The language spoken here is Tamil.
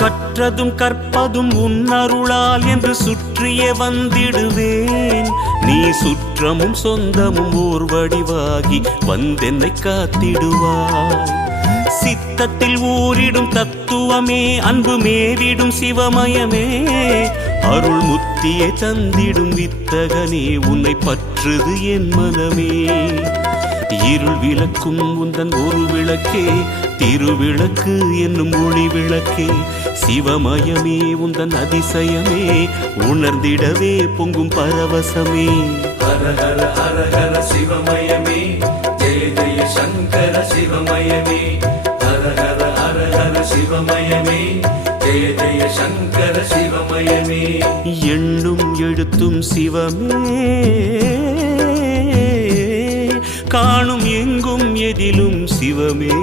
கற்றதும் கற்பதும் உன்னருளால் என்று சுற்றியே வந்திடுவேன். நீ சுற்றமும் சொந்தமும் ஓர் வடிவாகி வந்தென்னை காத்திடுவாய். சித்தத்தில் ஊரிடும் தத்துவமே, அன்பு மேவிடும் சிவமயமே, அருள் முத்தியை தந்திடும் வித்தகனே, உன்னை பற்றுது என் மனமே. இருள் விளக்கும் உந்தன் ஒரு விளக்கே, திருவிளக்கு என்னும் ஒளி விளக்கே, சிவமயமே உந்தன் அதிசயமே, உணர்ந்திடவே பொங்கும் பரவசமே. ஹர ஹர ஹர ஹர சிவமயமே, ஜெய ஜெய சங்கர சிவமயமே. ஹர ஹர ஹர ஹர சிவமயமே, ஜெய ஜெய சங்கர சிவமயமே. எண்ணும் எழுத்தும் சிவமே, காணும் எங்கும் எதிலும் சிவமே.